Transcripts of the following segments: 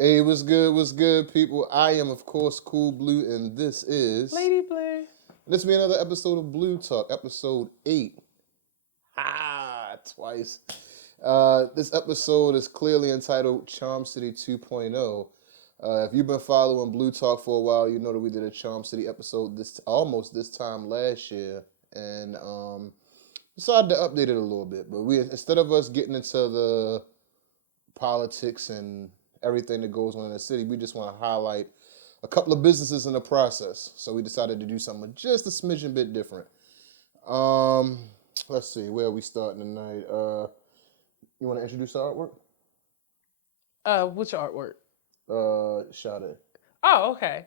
Hey, what's good, people? I am, of course, Cool Blue, and this is... Lady Blue. This will be another episode of BluTalk, episode 8. Twice. This episode is clearly entitled Charm City 2.0. If you've been following BluTalk for a while, you know that we did a Charm City episode almost this time last year, and decided to update it a little bit. But instead of us getting into the politics and everything that goes on in the city, we just want to highlight a couple of businesses in the process. So we decided to do something just a smidgen bit different. Let's see, where are we starting tonight? You want to introduce the artwork? Which artwork? Sade. Oh, okay.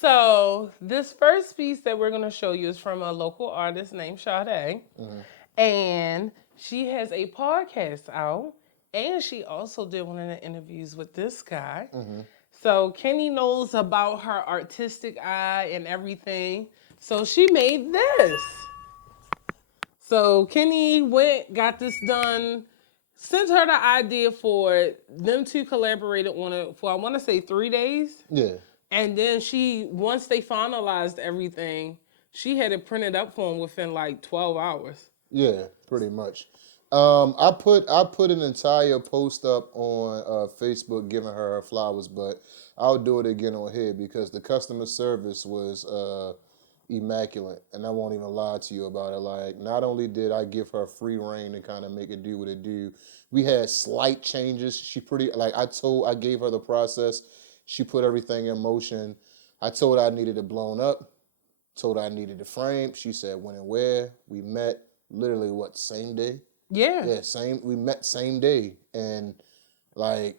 So this first piece that we're going to show you is from a local artist named Sade. Mm-hmm. And she has a podcast out. And she also did one of the interviews with this guy. Mm-hmm. So Kenny knows about her artistic eye and everything. So she made this. So Kenny got this done, sent her the idea for it. Them two collaborated on it for, I want to say, 3 days. Yeah. And then once they finalized everything, she had it printed up for him within like 12 hours. Yeah, pretty much. I put an entire post up on Facebook giving her flowers, but I'll do it again on here because the customer service was immaculate, and I won't even lie to you about it. Like, not only did I give her free reign to kind of make it do what it do, we had slight changes. I gave her the process. She put everything in motion. I told her I needed it blown up. Told her I needed it framed. She said when and where. We met literally same day. Yeah. We met same day, and like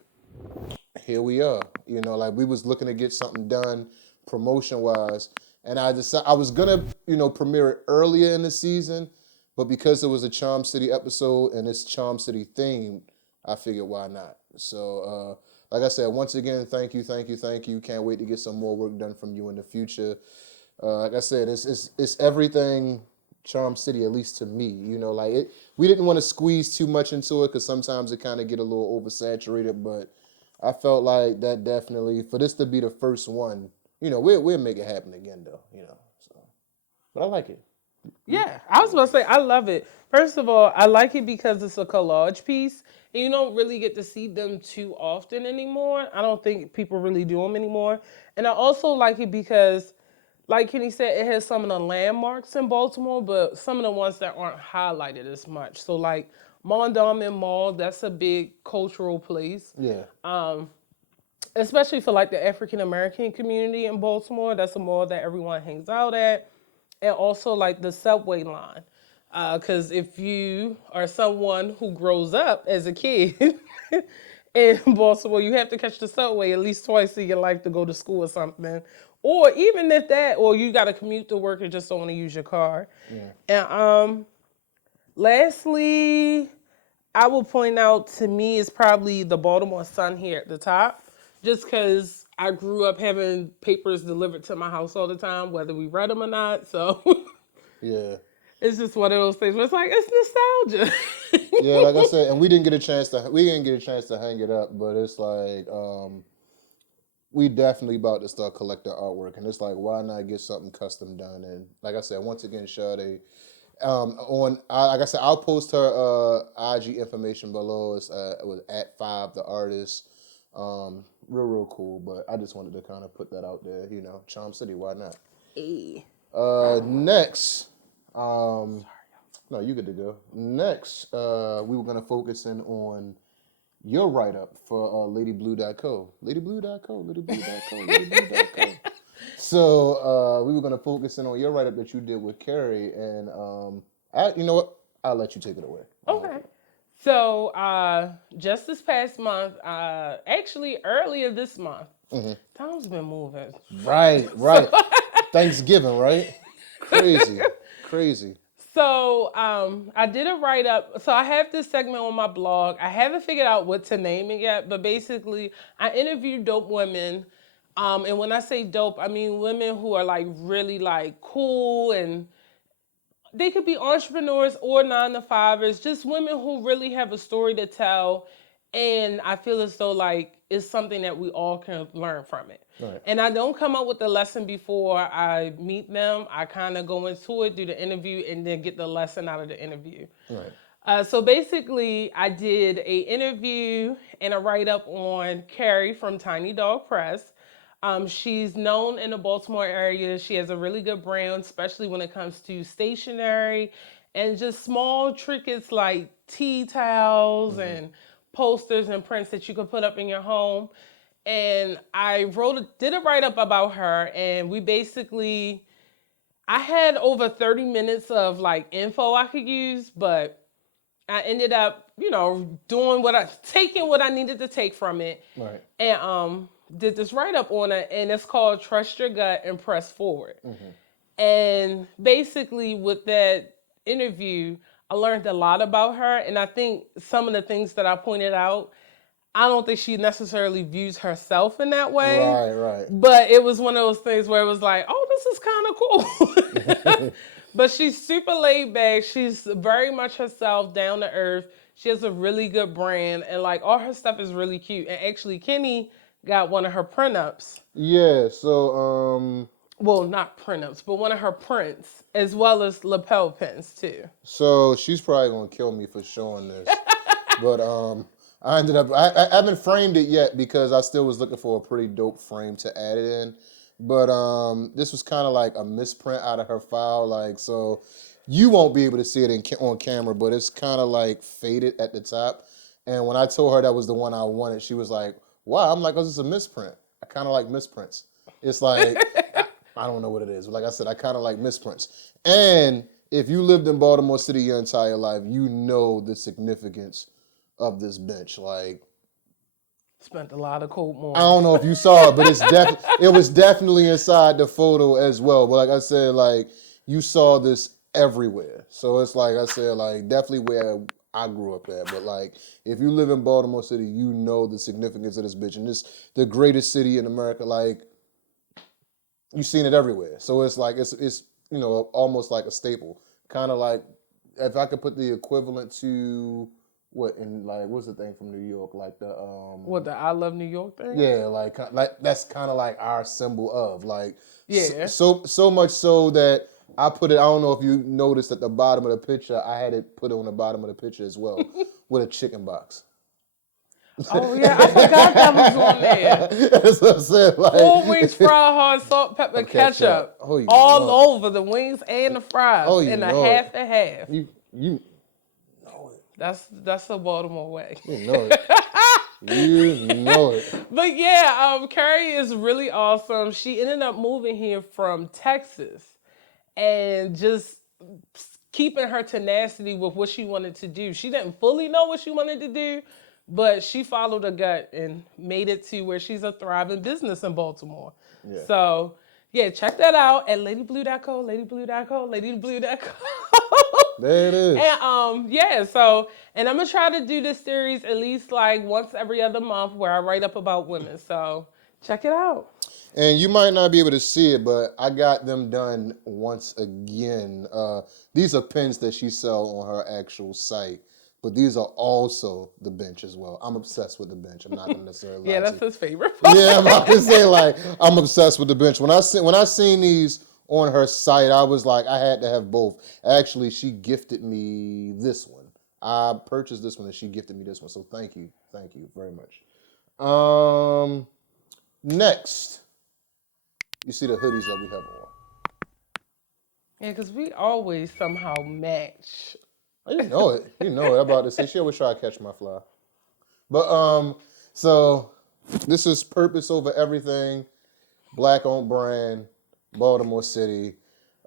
here we are. You know, like we was looking to get something done promotion wise, and I decided I was gonna, premiere it earlier in the season, but because it was a Charm City episode and it's Charm City themed, I figured why not. So like I said, once again, thank you. Can't wait to get some more work done from you in the future. Like I said, it's everything Charm City, at least to me, we didn't want to squeeze too much into it because sometimes it kind of get a little oversaturated, but I felt like that definitely, for this to be the first one, we'll make it happen again though, so, but I like it. Yeah, I was about to say, I love it. First of all, I like it because it's a collage piece, and you don't really get to see them too often anymore. I don't think people really do them anymore. And I also like it because, like Kenny said, it has some of the landmarks in Baltimore, but some of the ones that aren't highlighted as much. So like Mondawmin Mall, that's a big cultural place. Yeah. Especially for like the African American community in Baltimore. That's a mall that everyone hangs out at. And also like the subway line. Because if you are someone who grows up as a kid in Baltimore, you have to catch the subway at least twice in your life to go to school or something. Or even if that, or you got to commute to work and just don't want to use your car. Yeah. And lastly, I will point out to me is probably the Baltimore Sun here at the top. Just because I grew up having papers delivered to my house all the time, whether we read them or not. So yeah, it's just one of those things where it's like, it's nostalgia. Yeah, like I said, and we didn't get a chance to hang it up, but it's like we definitely about to start collecting artwork, and it's like, why not get something custom done? And like I said, once again, Sade, like I said, I'll post her IG information below. It was at 5 the artist. Real cool, but I just wanted to kind of put that out there, Charm City, why not? Hey. Next, no, you good to go. Next, we were gonna focus in on your write-up for LadyBlu.co. LadyBlu.co. So we were gonna focus in on your write-up that you did with Carrie, and you know what? I'll let you take it away. Okay. So just this past month, actually earlier this month, time's been moving. Right. Thanksgiving, right? Crazy. So I did a write-up. So I have this segment on my blog. I haven't figured out what to name it yet, but basically I interviewed dope women. And when I say dope, I mean women who are like really like cool, and they could be entrepreneurs or 9-to-5ers, just women who really have a story to tell And I feel as though like it's something that we all can learn from it. Right. And I don't come up with the lesson before I meet them. I kind of go into it, do the interview, and then get the lesson out of the interview. Right. So basically, I did a interview and a write-up on Carrie from Tiny Dog Press. She's known in the Baltimore area. She has a really good brand, especially when it comes to stationery and just small trinkets like tea towels and posters and prints that you can put up in your home. And I did a write-up about her, and I had over 30 minutes of like info I could use, but I ended up, taking what I needed to take from it. Right. And did this write-up on it, and it's called Trust Your Gut and Press Forward. And basically with that interview, I learned a lot about her, and I think some of the things that I pointed out, I don't think she necessarily views herself in that way. Right. But it was one of those things where it was like, oh, this is kind of cool. But she's super laid back. She's very much herself, down to earth. She has a really good brand, and like all her stuff is really cute. And actually, Kenny got one of her print-ups. Yeah, so Well, not print-ups, but one of her prints, as well as lapel pins too. so she's probably gonna kill me for showing this. But I ended up I haven't framed it yet because I still was looking for a pretty dope frame to add it in. But this was kind of like a misprint out of her file, like, so you won't be able to see it on camera, but it's kind of like faded at the top. And when I told her that was the one I wanted, she was like, wow. I'm like, oh, this is a misprint. I kind of like misprints. It's like, I don't know what it is, but like I said, I kind of like misprints. And if you lived in Baltimore City your entire life, you know the significance of this bench. Like, Spent a lot of cold mornings. I don't know if you saw it, but it was definitely inside the photo as well. But like I said, like, you saw this everywhere. So it's like I said, like, definitely where I grew up at. But like, if you live in Baltimore City, you know the significance of this bitch. And this the greatest city in America. Like, you've seen it everywhere. So it's like it's almost like a staple. Kind of like, if I could put the equivalent to what's the thing from New York, like the What, the I Love New York thing? yeah, like that's kind of like our symbol of, like, Yeah. so much so that I put it. I don't know if you noticed at the bottom of the picture, I had it put on the bottom of the picture as well with a chicken box. Oh yeah, I forgot that was on there. That's what I said. Like, 4 wings, fried hard, salt, pepper, ketchup. Oh, you all know over the wings and the fries. Oh, you and a know half it. and half. you know it. That's the Baltimore way. You know it. You know it. But yeah, Carrie is really awesome. She ended up moving here from Texas and just keeping her tenacity with what she wanted to do. She didn't fully know what she wanted to do, but she followed her gut and made it to where she's a thriving business in Baltimore. Yeah. So yeah, check that out at ladyblu.co, ladyblu.co, ladyblu.co. There it is. And and I'm gonna try to do this series at least like once every other month where I write up about women. So check it out. And you might not be able to see it, but I got them done once again. These are pins that she sells on her actual site, but these are also the bench as well. I'm obsessed with the bench. I'm not gonna necessarily lie Yeah, to that's you. his favorite. Yeah, I'm about to say, like, I'm obsessed with the bench. When I seen these on her site, I was like, I had to have both. Actually, she gifted me this one. I purchased this one and she gifted me this one. So thank you very much. Next, you see the hoodies that we have on. Yeah, because we always somehow match. Oh, you know it. I'm about to say, she always try to catch my fly. But so this is Purpose Over Everything, Black owned brand, Baltimore City.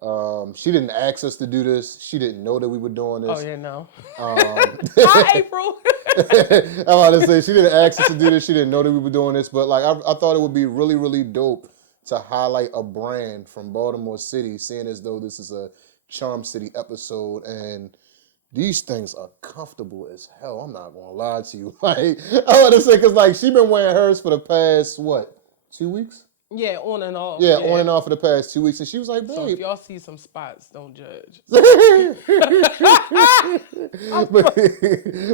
She didn't ask us to do this. She didn't know that we were doing this. Oh yeah, no. Hi, April. I'm about to say, she didn't ask us to do this. She didn't know that we were doing this. But like, I thought it would be really, really dope to highlight a brand from Baltimore City, seeing as though this is a Charm City episode. And these things are comfortable as hell. I'm not gonna lie to you. Like, I want to say, because like, she been wearing hers for the past, 2 weeks? Yeah, on and off. Yeah, on and off for the past 2 weeks. And she was like, So if babe. y'all see some spots, don't judge.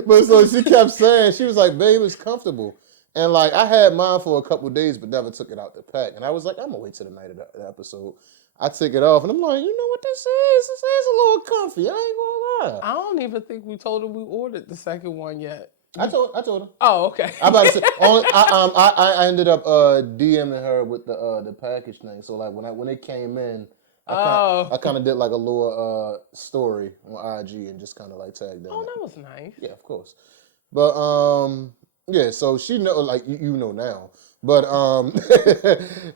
but so she kept saying, she was like, babe, it's comfortable. And like, I had mine for a couple days, but never took it out the pack. And I was like, I'm gonna wait till the night of the episode. I took it off, and I'm like, you know what this is? This is a little comfy. I ain't gonna lie. I don't even think we told her we ordered the second one yet. I told her. Oh, okay. I'm about to say, I ended up DMing her with the package thing. So like when it came in, I kind of did like a little story on IG and just kind of like tagged them. Oh, that was nice. Yeah, of course. But yeah, so she know, like you know now. But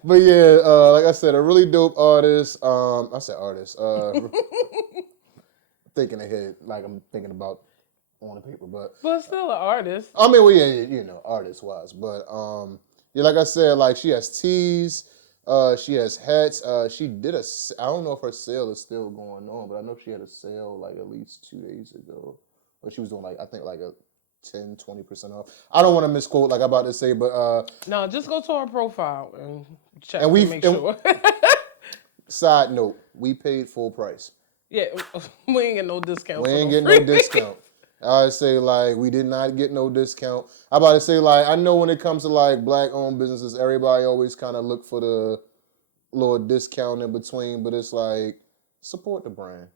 but yeah, like I said, a really dope artist. I said artist. Thinking ahead, like I'm thinking about on the paper, but still an artist. I mean, well, yeah, you know, artist wise, but yeah, like I said, like she has tees, she has hats. She did I don't know if her sale is still going on, but I know she had a sale like at least 2 days ago, or she was doing like I think like a 10-20% off. I don't want to misquote like I'm about to say, but no, just go to our profile and check and to make sure. Side note, we paid full price. Yeah, we ain't get no discount. We ain't getting no discount. I say like we did not get no discount. I about to say like I know when it comes to like black owned businesses, everybody always kind of look for the little discount in between, but it's like support the brand.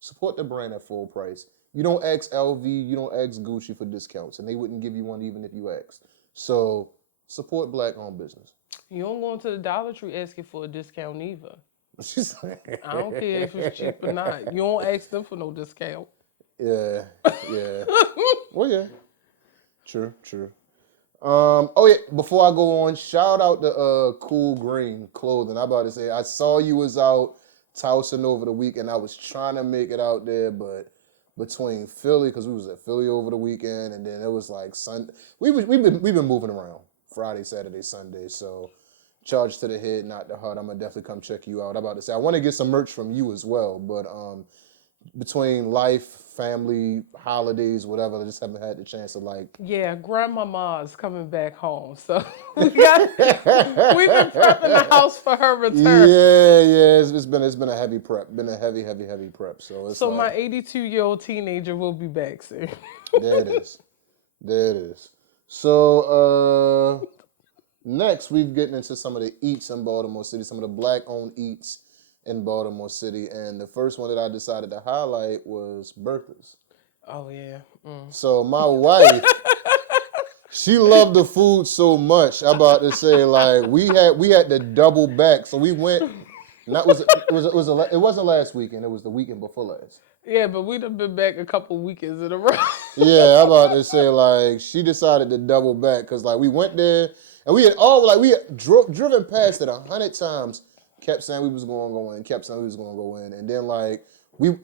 Support the brand at full price. You don't ask LV, you don't ask Gucci for discounts, and they wouldn't give you one even if you asked. So support black owned business. You don't go into the Dollar Tree asking for a discount either. She's like, I don't care if it's cheap or not. You don't ask them for no discount. Yeah. Well, yeah. True. Oh yeah, before I go on, shout out to Cool Green Clothing. I'm about to say I saw you was out Towson over the weekend. I was trying to make it out there, but between Philly, because we was at Philly over the weekend, and then it was like Sunday. We've been moving around Friday, Saturday, Sunday, so charge to the head, not the heart. I'm gonna definitely come check you out. I'm about to say I want to get some merch from you as well, but between life, family, holidays, whatever, I just haven't had the chance to like. Yeah, grandmama's coming back home, so we've been prepping the house for her return. Yeah, it's been a heavy prep, been a heavy prep. So it's my 82-year-old teenager will be back soon. There it is. So next, we're getting into some of the eats in Baltimore City, some of the black-owned eats in Baltimore City, and the first one that I decided to highlight was Bertha's. Oh yeah. So my wife, she loved the food so much. I'm about to say like we had to double back, so we went. And it wasn't last weekend. It was the weekend before last. Yeah, but we'd have been back a couple weekends in a row. Yeah, I'm about to say like she decided to double back because like we went there and we had driven past it 100 times. Kept saying we was going to go in. Kept saying we was going to go in. And then, like,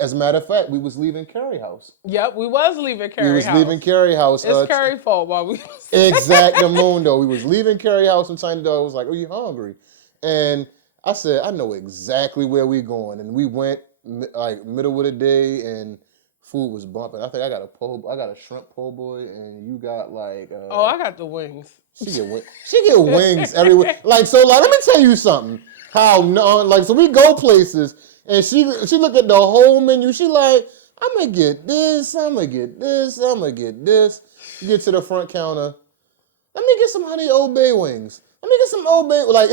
as a matter of fact, we was leaving Curry House. Yep, we was leaving Curry House. Leaving Curry House. It's Curry's fault while we was Exactamundo. We was leaving Curry House and Tiny Dog was like, are you hungry? And I said, I know exactly where we going. And we went, like, middle of the day, and food was bumping. I think I got a shrimp po' boy, and you got, like... I got the wings. She get wings everywhere. Like, so, like, let me tell you something. So we go places, and she look at the whole menu. She like, I'm gonna get this, I'm gonna get this, I'm gonna get this. You get to the front counter. Let me get some honey Old Bay wings. Let me get some Old Bay. Like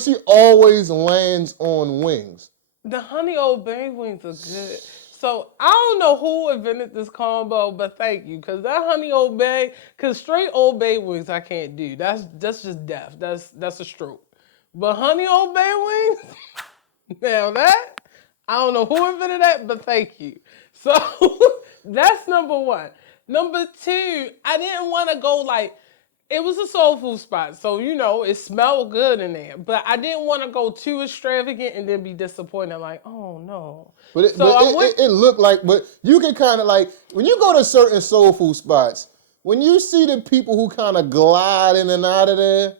she always lands on wings. The honey Old Bay wings are good. So I don't know who invented this combo, but thank you, cause that honey Old Bay, cause straight Old Bay wings I can't do. That's just death. That's a stroke. But honey Old Bay wings, now that, I don't know who invented that, but thank you. So that's number one. Number two, I didn't want to go like, it was a soul food spot. So, you know, it smelled good in there. But I didn't want to go too extravagant and then be disappointed. Like, oh no. But it looked like, but you can kind of like, when you go to certain soul food spots, when you see the people who kind of glide in and out of there,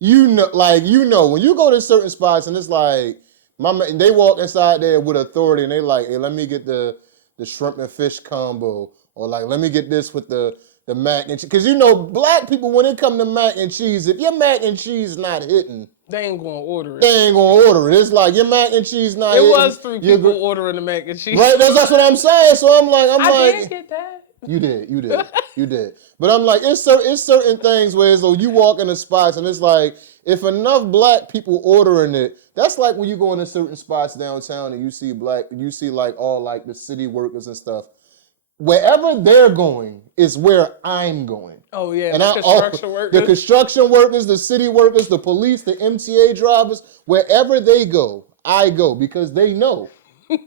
you know, when you go to certain spots and it's like, they walk inside there with authority and they like, hey, let me get the shrimp and fish combo, or like, let me get this with the mac and cheese. Because you know, black people, when it come to mac and cheese, if your mac and cheese not hitting, They ain't gonna order it. They ain't gonna order it. It's like your mac and cheese not It hitting. was 3 people ordering the mac and cheese. Right, that's what I'm saying. So I'm like, I did get that. You did. But I'm like, it's certain things where it's like you walk into spots and it's like, if enough black people ordering it, that's like when you go into certain spots downtown and you see like all like the city workers and stuff. Wherever they're going is where I'm going. Oh yeah, and the construction workers. The construction workers, the city workers, the police, the MTA drivers, wherever they go, I go because they know.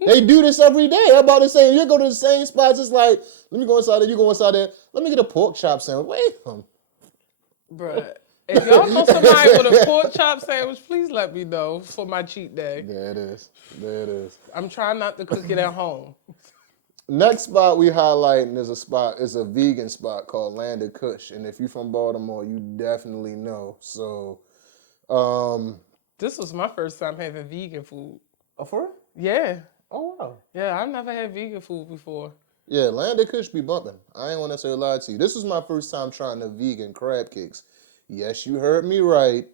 They do this every day. I'm about to say, you go to the same spots, it's like, let me go inside there, you go inside there, let me get a pork chop sandwich. Wait. Bruh, if y'all know somebody with a pork chop sandwich, please let me know for my cheat day. There it is. I'm trying not to cook it at home. Next spot we highlighting is a vegan spot called Lavender Kush. And if you're from Baltimore, you definitely know. So, this was my first time having vegan food. Oh, for real? Yeah. Oh, wow. Yeah, I've never had vegan food before. Yeah, Lavender Kush be bumping. I ain't gonna necessarily lie to you. This was my first time trying the vegan crab cakes. Yes, you heard me right.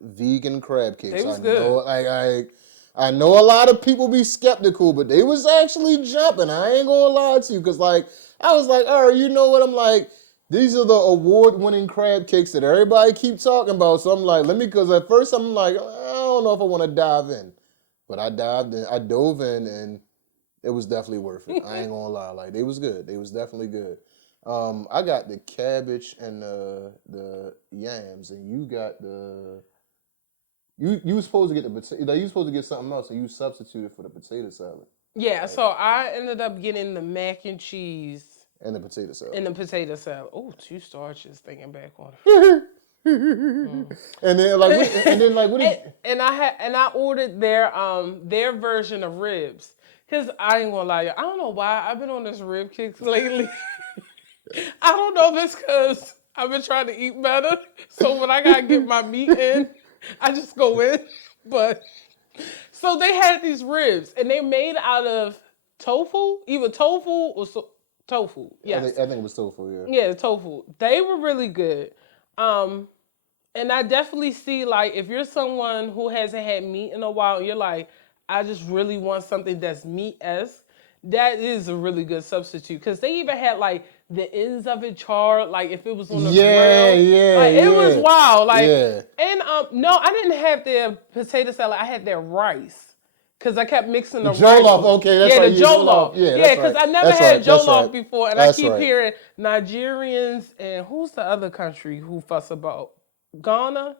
Vegan crab cakes. They was good. I know a lot of people be skeptical, but they was actually jumping. I ain't gonna lie to you, because like I was like, all right, you know what? I'm like, these are the award-winning crab cakes that everybody keep talking about. So I'm like, because at first I'm like, I don't know if I want to dive in, but I dove in, and it was definitely worth it. I ain't gonna lie, like they was good. They was definitely good. I got the cabbage and the yams, and you got the. You were supposed to get the potato. You were supposed to get something else, and you substituted for the potato salad. Yeah, so I ended up getting the mac and cheese And the potato salad. Oh, 2 starches. Thinking back on it. And then what? And I ordered their version of ribs, cause I ain't gonna lie, I don't know why I've been on this rib kick lately. I don't know if it's cause I've been trying to eat better, so when I gotta get my meat in, I just go in. But so they had these ribs, and they made out of tofu, either tofu or tofu. Yes, I think it was tofu. Yeah. Yeah, tofu. They were really good. And I definitely see, like, if you're someone who hasn't had meat in a while, and you're like, I just really want something that's meat-esque, that is a really good substitute. Because they even had, like, the ends of it charred, like, if it was on the grill. It was wild. Like, and, no, I didn't have their potato salad. I had their rice. Because I kept mixing the jollof, okay, that's right. The jollof. Yeah, because I never had jollof before. And I keep hearing Nigerians and who's the other country who fuss about? Ghana?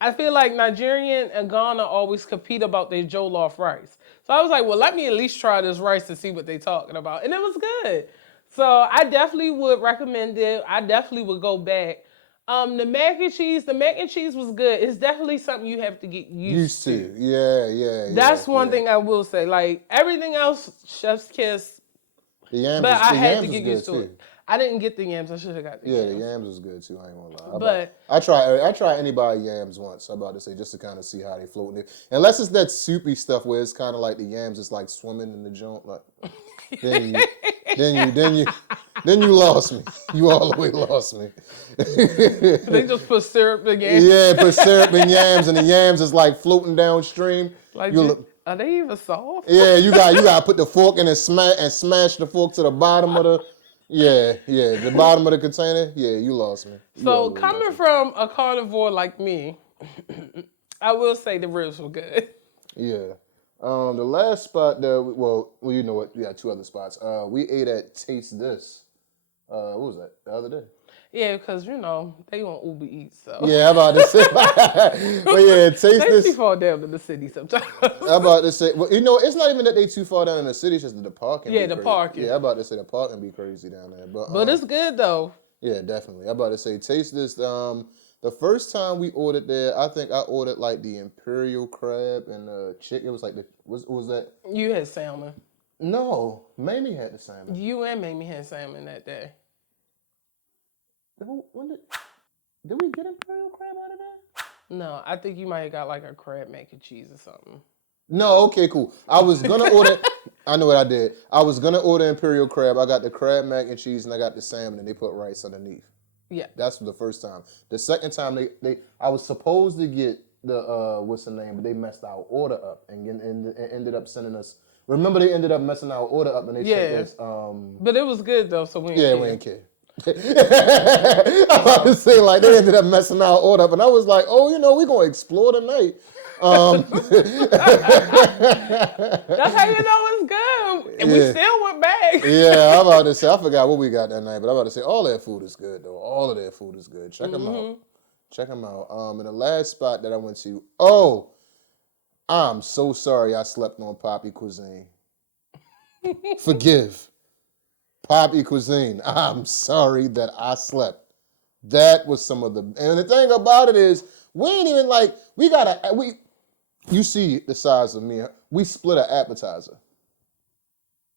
I feel like Nigerian and Ghana always compete about their jollof rice. So I was like, well, let me at least try this rice to see what they're talking about. And it was good. So I definitely would recommend it. I definitely would go back. The mac and cheese was good. It's definitely something you have to get used to. Yeah. That's one thing I will say. Like, everything else, chef's kiss. The yams, but I had to get used to it. I didn't get the yams. I should have got the yams. Yeah, the yams was good too. I ain't gonna lie. But I try anybody yams once. I'm about to say, just to kind of see how they float in it. Unless it's that soupy stuff where it's kind of like the yams is like swimming in the joint. Like then you lost me. You all the way lost me. They just put syrup in yams. Yeah, put syrup in yams, and the yams is like floating downstream. Like, are they even soft? Yeah, you got to put the fork in and smash the fork to the bottom of the. The bottom of the container. Yeah, you lost me. So coming from a carnivore like me, I will say the ribs were good. Yeah. The last spot that you know what? We got 2 other spots. We ate at Taste This. What was that? The other day. Yeah, because, you know, they want Uber Eats, so. Yeah, I'm about to say. But yeah, Taste This. They too far down in the city sometimes. I'm about to say, well, you know, it's not even that they too far down in the city, it's just that the parking. Yeah, the parking. Yeah, I'm about to say the parking be crazy down there. But it's good, though. Yeah, definitely. I'm about to say, Taste This. The first time we ordered there, I think I ordered like the Imperial crab and chicken. It was like what was that? You had salmon. No, Mamie had the salmon. You and Mamie had salmon that day. Did we get Imperial crab out of there? No, I think you might have got like a crab mac and cheese or something. No, okay, cool. I was gonna order. I know what I did. I was gonna order Imperial crab. I got the crab mac and cheese, and I got the salmon, and they put rice underneath. Yeah, that's the first time. The second time I was supposed to get what's the name? But they messed our order up and ended up sending us. Remember, they ended up messing our order up and they sent us. But it was good though, so we ain't care. I was about to say, like, they ended up messing our order up, and I was like, oh, we're gonna explore tonight. That's how you know it's good. And we still went back. Yeah, I'm about to say, I forgot what we got that night, but I'm about to say, all their food is good, though. All of their food is good. Check them out. Check them out. And the last spot that I went to, I'm so sorry I slept on Poppy Cuisine. Forgive. Poppy Cuisine. I'm sorry that I slept. That was some of the, and the thing about it is, we ain't even like, you see the size of me. We split an appetizer.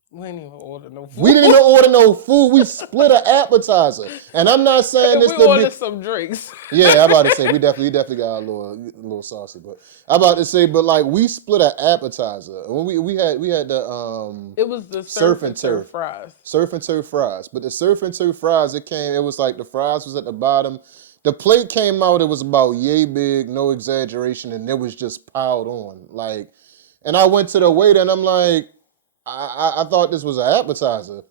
We didn't even order no food. We didn't even order no food. We split an appetizer. And I'm not saying this we ordered some drinks. Yeah, I'm about to say, we definitely got a little saucy. But I'm about to say, but like, we split an appetizer. We had the, it was the surf and turf fries. Surf and turf fries. But the surf and turf fries, it was like the fries was at the bottom. The plate came out, it was about yay big, no exaggeration, and it was just piled on. Like, and I went to the waiter and I'm like, I thought this was an appetizer.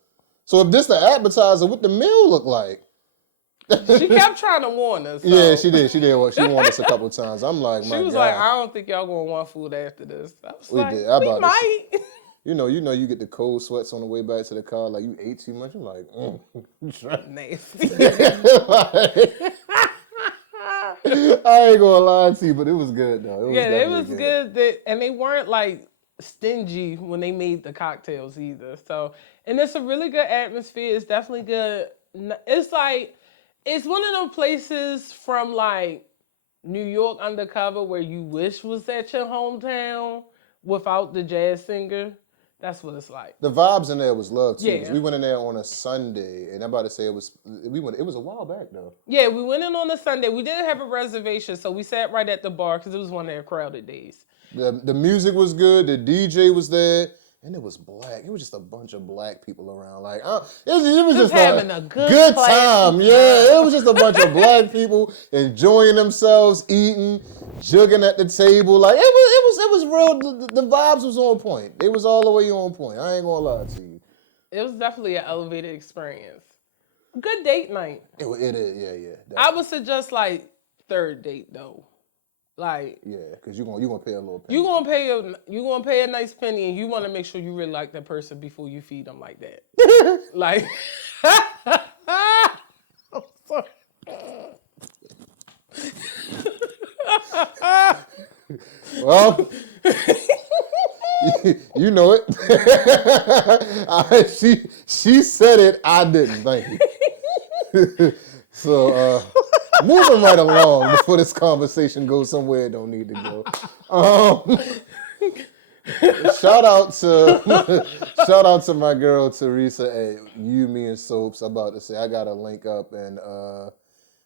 So if this the appetizer, what the meal look like? She kept trying to warn us. So. Yeah, she did. She warned us a couple times. I'm like, she was like, I don't think y'all gonna want food after this. I was like, we might. You get the cold sweats on the way back to the car, like you ate too much. I'm like, nasty. I ain't gonna lie to you, but it was good though. It was good. And they weren't like stingy when they made the cocktails either. So, and it's a really good atmosphere. It's definitely good. It's like, it's one of those places from like New York Undercover where you wish was at your hometown without the jazz singer. That's what it's like. The vibes in there was love too. Yeah. We went in there on a Sunday, and I'm about to say it was a while back though. Yeah, we went in on a Sunday. We didn't have a reservation, so we sat right at the bar because it was one of their crowded days. The music was good. The DJ was there, and it was black. It was just a bunch of black people around. Like it was just having a good time. Yeah, it was just a bunch of black people enjoying themselves, eating, jugging at the table. Like it was real. The vibes was on point. They was all the way on point. I ain't gonna lie to you. It was definitely an elevated experience. Good date night. It is. Yeah. Definitely. I would suggest like third date though. Like, yeah, because you're gonna pay a little penny. You gonna pay a nice penny, and you want to make sure you really like that person before you feed them like that. Like, I'm sorry. Well, you know it. She said it. I didn't. Thank you. So. Moving right along before this conversation goes somewhere it don't need to go. Shout out to my girl Teresa at You, Me, and Soaps. I'm about to say I gotta link up and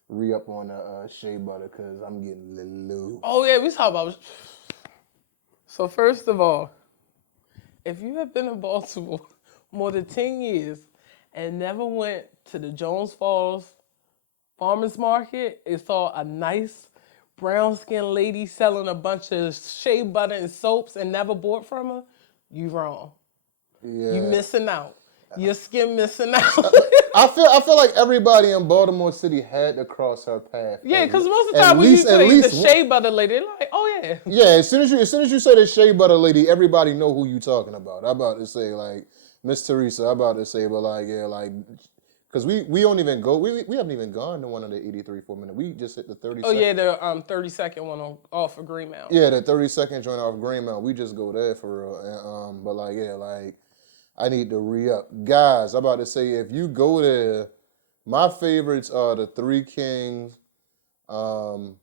re-up on the Shea Butter because I'm getting a little low. Oh yeah, we talk about. So first of all, if you have been in Baltimore more than 10 years and never went to the Jones Falls Farmers Market and saw a nice brown-skinned lady selling a bunch of shea butter and soaps and never bought from her, you wrong. Yeah. You missing out. Your skin missing out. I feel like everybody in Baltimore City had to cross her path. Yeah, because most of the time when you say the shea butter lady, they're like, oh yeah. Yeah, as soon as you say the shea butter lady, everybody know who you talking about. I'm about to say like Miss Teresa. I'm about to say, but like yeah, like. Because we don't even go, we haven't even gone to one of the 83 4-minute. We just hit the 30 Oh, yeah, the 30-second one off of Greenmount. Yeah, the 30-second joint off Greenmount. We just go there for real. And, but like, yeah, like, I need to re-up. Guys, I'm about to say, if you go there, my favorites are the Three Kings. You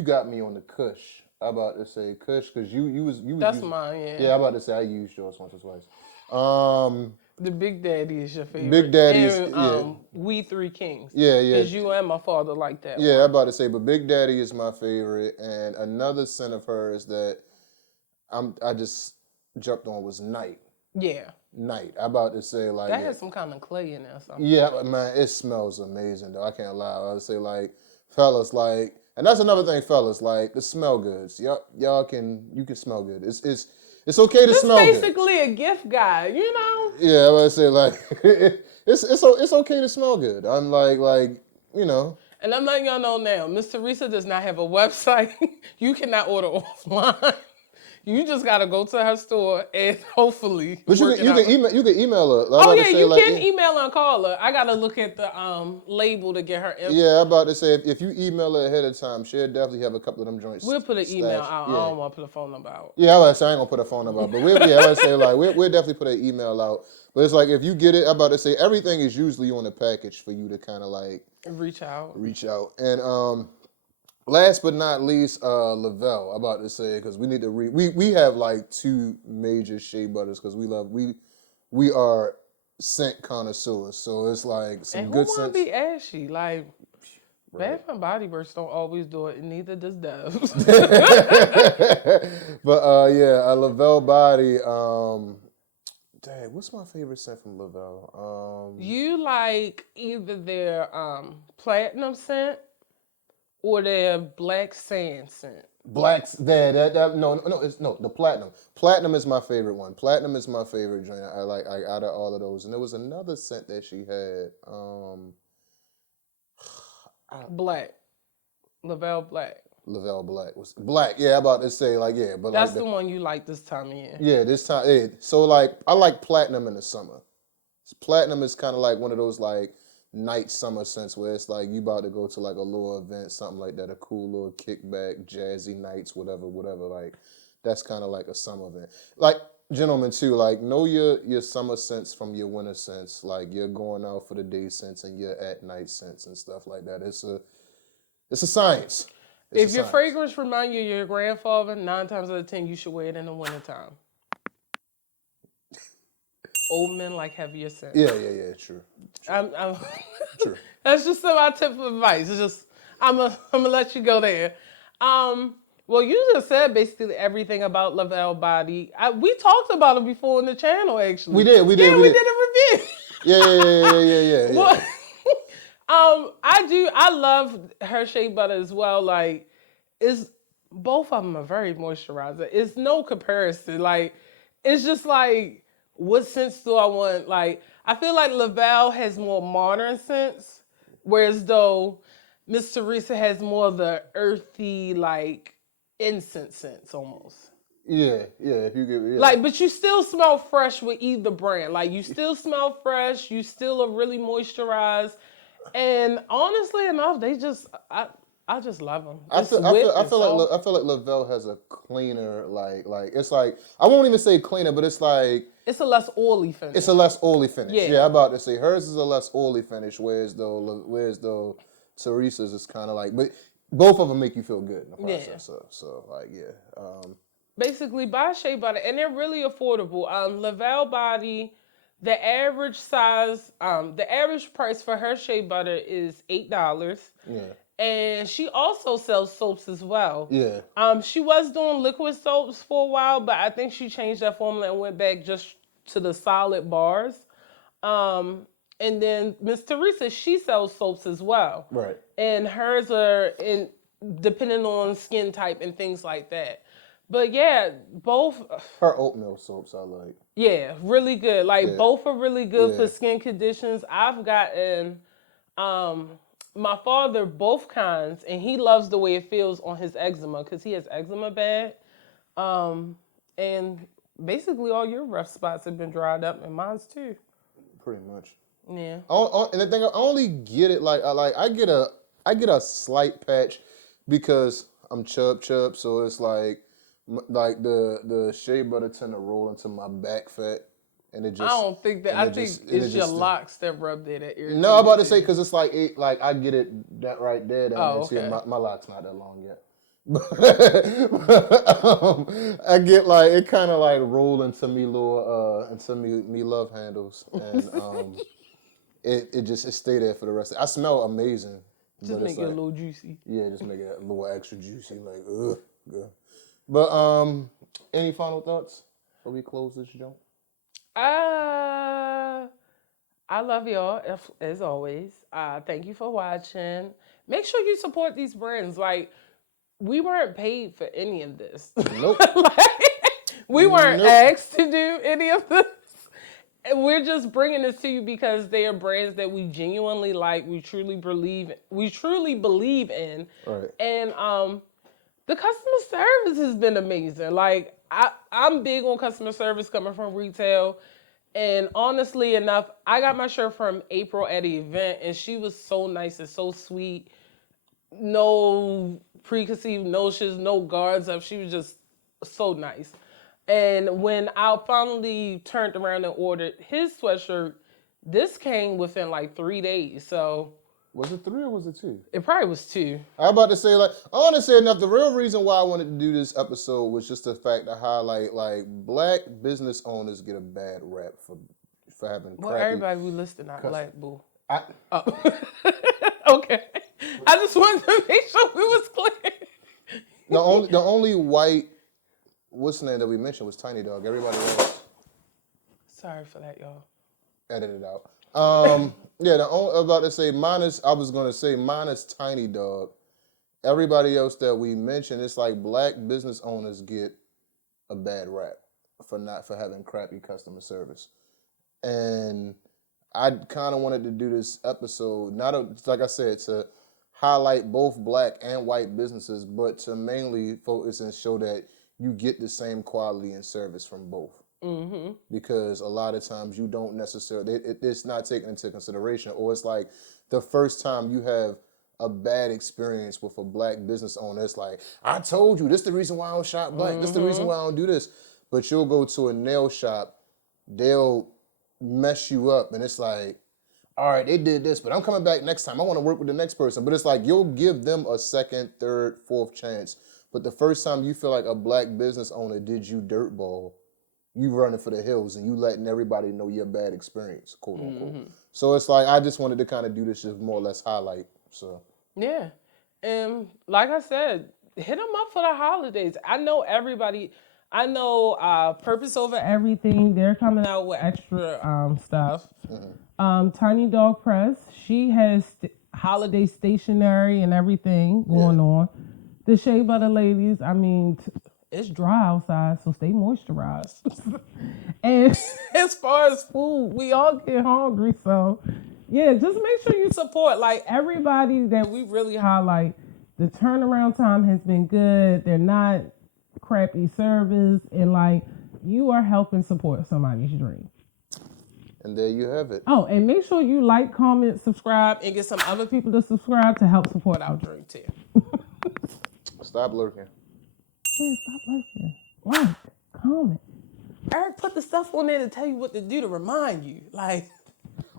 got me on the Kush. I'm about to say Kush, because you was That's mine, yeah. Yeah, I'm about to say I used yours once or twice. The Big Daddy is your favorite. Big Daddy is, yeah. We Three Kings. Yeah. Because you and my father like that Yeah, one. I'm about to say, but Big Daddy is my favorite. And another scent of hers that I just jumped on was Night. Yeah. Night. I'm about to say, like... That has some kind of clay in there or something. Yeah, but man, it smells amazing, though. I can't lie. I would say, like, fellas, like... And that's another thing, fellas. Like the smell goods. You can smell good. It's okay to This smell good. basically a gift guide, you know? Yeah, I would say like it's okay to smell good. I'm like you know. And I'm letting y'all know now, Miss Teresa does not have a website. You cannot order offline. You just gotta go to her store and hopefully. But you can email her. Oh yeah, you can email her and call her. I gotta look at the label to get her info. Yeah, I'm about to say if you email her ahead of time, she'll definitely have a couple of them joints. We'll put an email out. Yeah. I don't want to put a phone number out. Yeah, I was say I ain't gonna put a phone number out, but I would say like we'll definitely put an email out. But it's like if you get it, I'm about to say everything is usually on the package for you to kind of like reach out. And last but not least, Lavelle. I'm about to say because we need to we have like 2 major shea butters because we are scent connoisseurs. So it's like some and good who scents. Wanna be ashy? Like Bath and Body Works don't always do it, and neither does Dove. But yeah, Lavelle Body. Dang, what's my favorite scent from Lavelle? You like either their platinum scent or their black sand scent. Blacks there. No, the platinum. Platinum is my favorite one. Platinum is my favorite joint. I like out of all of those. And there was another scent that she had. Black. Lavelle Black. Lavelle Black was black. Yeah, I'm about to say like yeah, but that's like the one you like this time of year. Yeah, this time. Yeah. So like I like platinum in the summer. Platinum is kind of like one of those like night summer scents where it's like you about to go to like a little event, something like that, a cool little kickback, jazzy nights, whatever. Like that's kind of like a summer event. Like gentlemen too, like know your summer scents from your winter scents. Like you're going out for the day scents and your at night scents and stuff like that. It's a science. If your fragrance remind you of your grandfather, 9 times out of 10 you should wear it in the wintertime. Old men like heavier scent. Yeah, true. True. That's just my tip of advice. It's just I'm gonna let you go there. Well, you just said basically everything about Lavelle Body. We talked about it before on the channel, actually. We did. We did a review. Yeah. Well, I love her Shea Butter as well. Like, both of them are very moisturizing. It's no comparison. Like, it's just like, what scents do I want? Like, I feel like Lavelle has more modern scents, whereas though Miss Teresa has more of the earthy, like, incense scents almost. Yeah. If you get like, but you still smell fresh with either brand. Like, you still smell fresh. You still are really moisturized. And honestly enough, they just I just love them. I feel like Lavelle has a cleaner like it's like I won't even say cleaner, but it's like it's a less oily finish. It's a less oily finish. Yeah, I'm about to say hers is a less oily finish, whereas though Teresa's is kind of like, but both of them make you feel good in the process. Yeah. So like basically, buy Shea Butter, and they're really affordable. Lavelle Body. The average size, the average price for her Shea Butter is $8. Yeah. And she also sells soaps as well. Yeah. She was doing liquid soaps for a while, but I think she changed that formula and went back just to the solid bars. And then Miss Teresa, she sells soaps as well. Right. And hers are depending on skin type and things like that. But yeah, both. Her oatmeal soaps I like. Yeah, really good. Like both are really good for skin conditions. I've gotten my father both kinds, and he loves the way it feels on his eczema because he has eczema bad. And basically all your rough spots have been dried up, and mine's too. Pretty much. Yeah. And the thing I only get it I get a slight patch because I'm chub, so it's like the shea butter tend to roll into my back fat, and it just. I don't think that. I think it's your locks that rub there that irritate. No, I'm about to say because it's like I get it that right there. Okay. My locks not that long yet. I get like it kind of like roll into me little me love handles, and it stay there for the rest. I smell amazing. Just make it a little juicy. Yeah, just make it a little extra juicy. Like good. But any final thoughts before we close this joint? I love y'all as always. Thank you for watching. make sure you support these brands. Like, we weren't paid for any of this. Nope. We weren't Nope. asked to do any of this. And we're just bringing this to you because they are brands that we genuinely like. We truly believe in. Right. And the customer service has been amazing. Like, I'm big on customer service coming from retail. And honestly enough, I got my shirt from April at an event, and she was so nice and so sweet. No preconceived notions, no guards up. She was just so nice. And when I finally turned around and ordered his sweatshirt, this came within like 3 days. So Was it 3 or was it 2? it probably was 2. I'm about to say, like, honestly enough, the real reason why I wanted to do this episode was just the fact to highlight, like, black business owners get a bad rap for having Well, crappy... everybody we listed not black, boo. Oh. Okay. I just wanted to make sure we was clear. The only white, what's the name that we mentioned was Tiny Dog. Everybody else Sorry for that, y'all. edit it out. Yeah, I was about to say minus Tiny Dog. Everybody else that we mentioned, it's like black business owners get a bad rap for having crappy customer service. And I kind of wanted to do this episode, like I said, to highlight both black and white businesses, but to mainly focus and show that you get the same quality and service from both. Mm-hmm. Because a lot of times you don't necessarily, it's not taken into consideration, or it's like the first time you have a bad experience with a black business owner, it's like, I told you, this is the reason why I don't shop black, this is the reason why I don't do this. But you'll go to a nail shop, they'll mess you up, and it's like, all right, they did this, but I'm coming back next time. I want to work with the next person. But it's like you'll give them a second, third, fourth chance. But the first time you feel like a black business owner did you dirtball, you running for the hills and you letting everybody know your bad experience, quote unquote. Mm-hmm. So it's like I just wanted to kind of do this, just more or less highlight. So yeah, and like I said, hit them up for the holidays. I know everybody. I know Purpose Over Everything. They're coming out with extra stuff. Mm-hmm. Tiny Dog Press. She has holiday stationery and everything going on. The Shea Butter ladies. I mean, it's dry outside, so stay moisturized. And as far as food, we all get hungry, so yeah, just make sure you support like everybody that we really highlight. The turnaround time has been good. They're not crappy service, and like you are helping support somebody's dream. And there you have it. Oh, and make sure you like, comment, subscribe, and get some other people to subscribe to help support our dream too. Stop lurking. Yeah, stop lurking. Like, comment. Eric put the stuff on there to tell you what to do to remind you. Like.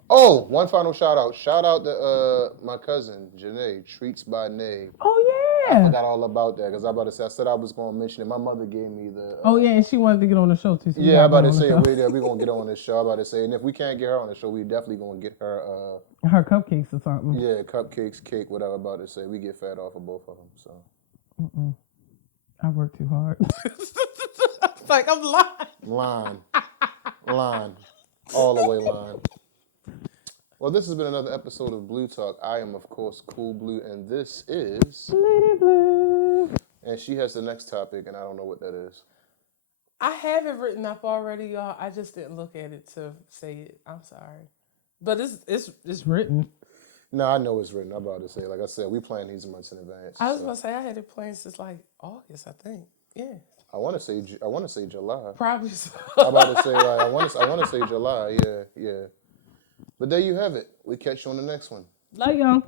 Oh, one final shout out. Shout out to my cousin, Janae, Treats by Nay. Oh, yeah. I forgot all about that because I said I was going to mention it. My mother gave me the... oh, yeah, and she wanted to get on the show, too. So yeah, I'm about to say, we're going to get on this show. I'm about to say, and if we can't get her on the show, we definitely going to get her... her cupcakes or something. Yeah, cupcakes, cake, whatever. I'm about to say. We get fed off of both of them, so... Mm-mm. I work too hard. It's like, I'm lying. Line. All the way line. Well, this has been another episode of BluTalk. I am, of course, Cool Blue, and this is... Lady Blue. And she has the next topic, and I don't know what that is. I have it written up already, y'all. I just didn't look at it to say it. I'm sorry. But it's written. No, I know it's written. I'm about to say, like I said, we plan these months in advance. I was going to say, I had it planned since like August, I think. Yeah. I want to say July. Probably so. I'm about to say, like, I want to say July. Yeah. But there you have it. We catch you on the next one. Love y'all.